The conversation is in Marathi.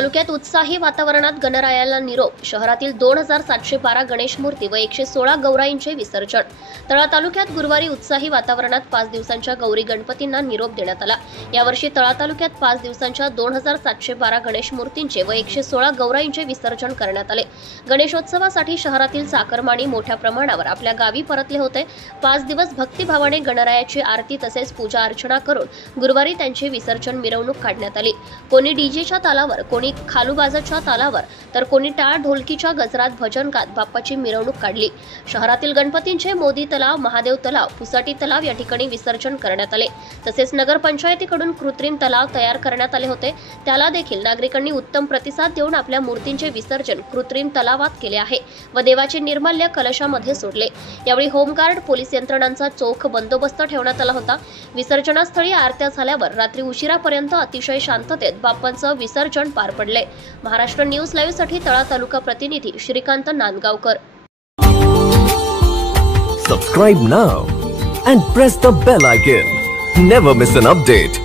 तालुक्यात उत्साही वातावरणात गणरायाला निरोप। शहरातील 2712 गणेश मूर्ती व 116 गौराईंचे विसर्जन। तळा तालुक्यात गुरुवारी उत्साही वातावरणात 5 दिवसांच्या गौरी गणपतींना निरोप देण्यात आला। यावर्षी तळा तालुक्यात 5 दिवसांच्या 2712 गणेश मूर्तींचे व 116 गौराईंचे विसर्जन करण्यात आले। गणेशोत्सवासाठी शहरातील चाकरमानी मोठ्या प्रमाणावर आपल्या गावी परतले होते। 5 दिवस भक्तिभावाने गणरायाची आरती तसेच पूजा अर्चना करून गुरुवारी त्यांचे विसर्जन मिरवणूक काढण्यात आली। कोणी डीजेच्या तालावर, कोणी खालूबाजाच्या तालावर तर कोणी टाळ ढोलकीच्या गजरात भजन गात बाप्पाची मिरवणूक काढली। शहरातील गणपतींचे मोदी तलाव, महादेव तलाव, पुसाटी तलाव या ठिकाणी विसर्जन करण्यात आले। तसेच नगरपंचायतीकडून कृत्रिम तलाव तयार करण्यात आले होते, त्याला देखील नागरिकांनी उत्तम प्रतिसाद देऊन आपल्या मूर्तींचे विसर्जन कृत्रिम तलावात केले आहे व देवाचे निर्माल्य कलशामध्ये सोडले। यावेळी होमगार्ड, पोलीस यंत्रणांचा चोख बंदोबस्त ठेवण्यात आला होता। विसर्जनास्थळी आरत्या झाल्यावर रात्री उशिरापर्यंत अतिशय शांततेत बाप्पांचं विसर्जन पार पडले। महाराष्ट्र न्यूज लाईव्ह साठी तळा तालुका प्रतिनिधी Shrikant Nandgaonkar. Subscribe now and press the bell icon. Never miss an update.